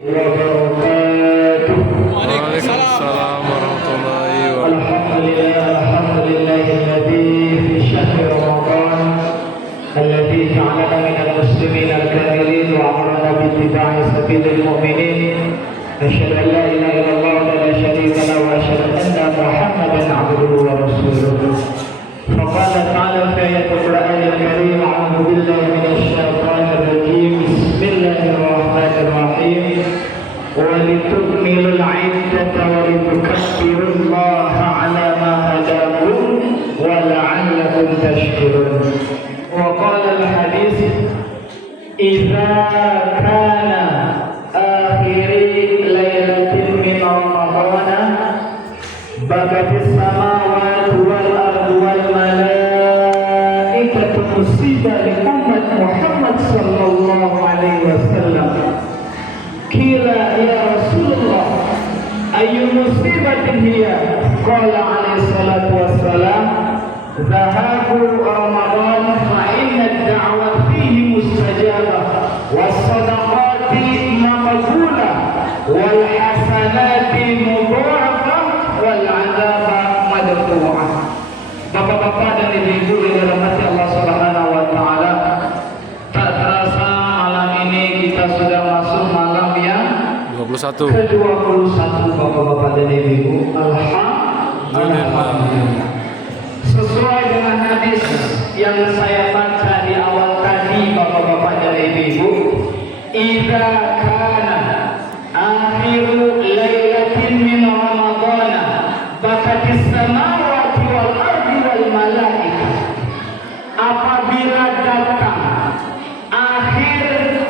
وبركاته. وعليكم السلام ورحمة الله وبركاته. الحمد لله الذي في شهر رمضان الذي جعلنا من المسلمين الكاملين وأمرنا باتباع سبيل المؤمنين. أشهد أن لا إله إلا الله وحده لا شريك له وأشهد أن محمدا عبده ورسوله. فقال تعالى في آية القرآن الكريم: أعوذ بالله من الشيطان الرجيم، بسم الله الرحمن الرحيم، ولتكملوا العدة ولتكبروا الله على ما هداكم ولعلكم تشكرون. وقال الحديث: إذا كان آخر ليلة من رمضان بكت السماوات والأرض والملائكة مصيبة لأمة محمد صلى الله عليه وسلم. قيل: يا رسول الله أي مصيبة هي؟ قال عليه الصلاة والسلام: ذهاب رمضان فإن الدعوة فيه مستجابة والصدقات مقبولة والحسنات مضاعفة والعذاب مدفوعة. Bapak-bapak dan ibu-ibu yang dirahmati Allah Subhanahu wa taala, tak terasa malam ini kita sudah masuk malam yang 21. ke-21 bapak-bapak dan ibu-ibu. Alhamdulillah. Sesuai dengan hadis yang saya baca di awal tadi bapak-bapak dan ibu-ibu, idza kana akhiru lailatin min ramadhana bakatis samawati wal ardi wal malaikah. Apabila datang akhir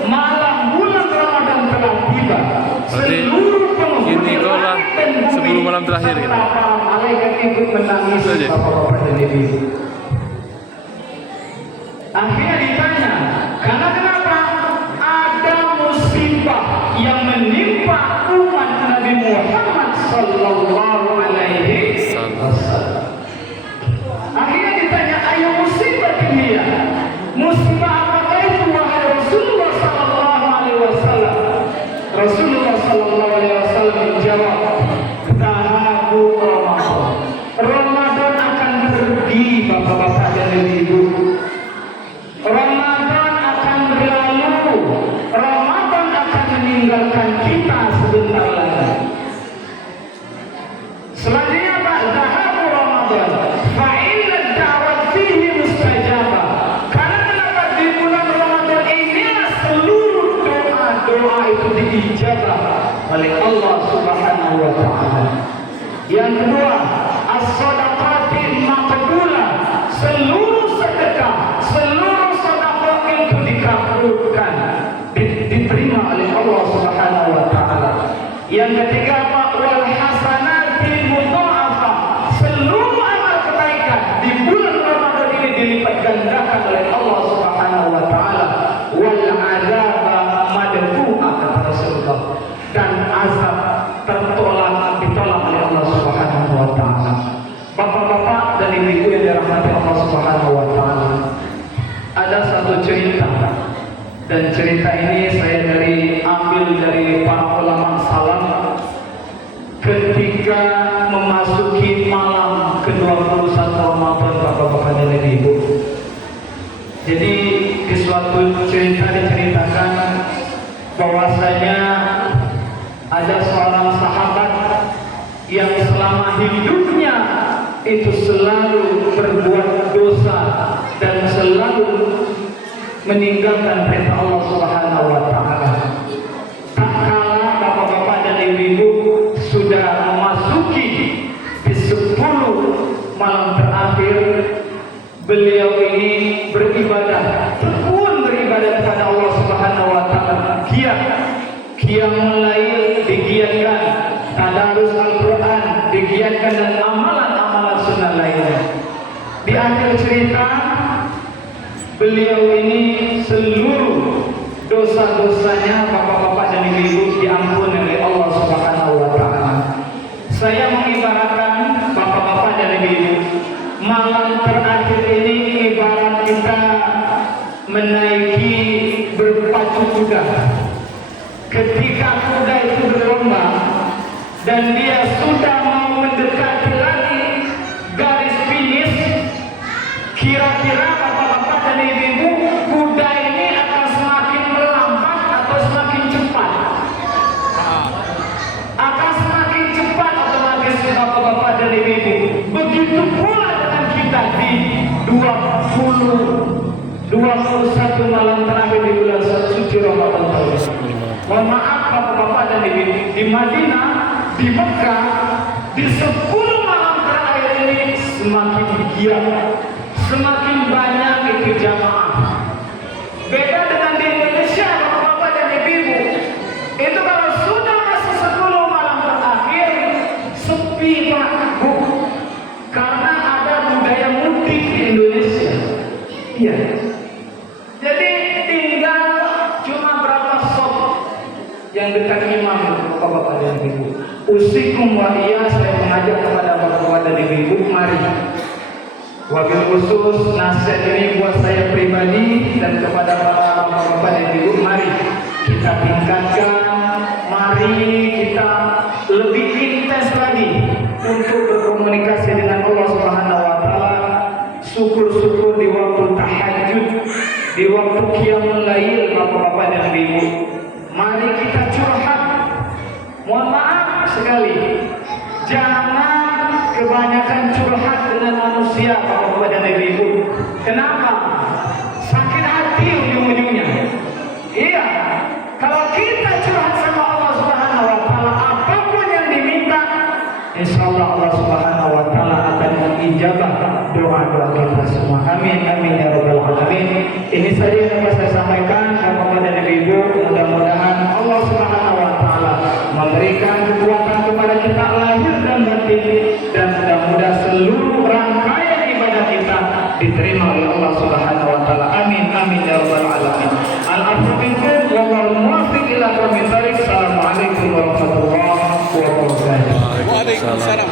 malam bulan Ramadan telah tiba, seluruh penghuni langit dan bumi sebelum malam terakhir gitu. para malaikat ikut menangis bapak-bapak dan ibu-ibu. Akhirnya ditanya, karena kenapa? Ada musibah yang menimpa umat Nabi Muhammad sallallahu alaihi wasallam. Akhirnya ditanya, ayo musibah ini ya? Musibah apakah itu wahai Rasulullah sallallahu alaihi wasallam? Rasulullah sallallahu alaihi wasallam menjawab, "Zahabu Ramadan." Ramadan akan pergi bapak-bapak dan ibu. Ramadan akan berlalu. Ramadan akan meninggalkan kita sebentar lagi. Selanjutnya Pak, zahabu Ramadan fa inna da'wat fihi mustajabah. Karena kenapa di bulan Ramadan inilah seluruh doa-doa itu diijabah oleh Allah Subhanahu wa taala. Yang kedua, as-shadaqati maqbulah. Seluruh sedekah, seluruh sedekah itu dikabulkan, diterima oleh Allah Subhanahu wa taala. Yang ketiga, wal hasanati mudha'afah. Seluruh amal kebaikan di bulan Ramadan ini dilipat gandakan oleh Allah Subhanahu wa taala. Wal azaba madfu'ah, kata Rasulullah. Dan azab ditolak oleh Allah Subhanahu wa taala. Bapak-bapak dan ibu-ibu yang dirahmati Allah Subhanahu wa taala, ada satu cerita, dan cerita ini saya ambil dari para ulama salaf ketika memasuki malam ke-21 Ramadan bapak-bapak dan ibu. Jadi di suatu cerita diceritakan bahwasanya ada seorang sahabat yang selama hidupnya itu selalu berbuat dosa dan selalu meninggalkan perintah Allah Subhanahu wa taala. Tak kala bapak-bapak dan ibu-ibu sudah memasuki di 10 malam terakhir, beliau ini beribadah, tekun beribadah kepada Allah Subhanahu wa taala. Qiyamul lail digiatkan, tadarus Al-Qur'an digiatkan, dan amalan-amalan sunnah lainnya. Di akhir cerita, beliau ini seluruh dosa-dosanya bapak-bapak dan ibu-ibu diampuni oleh Allah Subhanahu wa taala. Saya mengibaratkan bapak-bapak dan ibu-ibu, malam terakhir ini ibarat kita menaiki berpacu kuda. Ketika kuda dan dia sudah mau mendekati lagi garis finish, kira-kira bapak-bapak dan ibu-ibu, kuda ini akan semakin melambat atau semakin cepat? Akan semakin cepat otomatis bapak-bapak dan ibu-ibu. Begitu pula dengan kita di 21 malam terakhir di bulan suci Ramadan tahun ini. Mohon maaf bapak-bapak dan ibu-ibu, di Madinah, di Mekah, di 10 malam terakhir ini semakin giat, semakin banyak itu jamaah. Beda dengan di Indonesia bapak-bapak dan ibu-ibu, itu kalau sudah masuk 10 malam terakhir sepi Pak Bu, karena ada budaya mudik di Indonesia. Iya. Jadi tinggal cuma berapa sop yang dekat imam bapak-bapak dan ibu. Usikum wa iya, saya mengajak kepada bapak-bapak dan ibu, mari. Wabil khusus nasihat ini buat saya pribadi dan kepada para bapak-bapak dan ibu, mari kita tingkatkan, mari kita lebih intens lagi untuk berkomunikasi dengan Allah Subhanahu wa taala. Syukur-syukur di waktu tahajud, di waktu qiyamul lail bapak-bapak dan ibu. Mari kita curhat. Mohon maaf sekali, jangan kebanyakan curhat dengan manusia bapak-bapak dan ibu. Kenapa? Sakit hati ujung-ujungnya. Iya, kalau kita curhat sama Allah Subhanahu wa taala, apapun yang diminta, insyaallah Allah Subhanahu wa taala akan mengijabah doa-doa kita semua. Amin amin ya rabbal alamin. Ini saja yang dapat saya sampaikan bapak-bapak dan ibu. Mudah-mudahan Allah Subhanahu wa taala memberikan kekuatan kepada kita lahir dan batin, dan mudah-mudahan seluruh rangkaian ibadah kita diterima oleh Allah Subhanahu wa taala. Amin amin ya rabbal alamin. Al-afwu minkum wallahu muwaffiq ila aqwamit thariq. Assalamualaikum warahmatullahi wabarakatuh. Waalaikumsalam.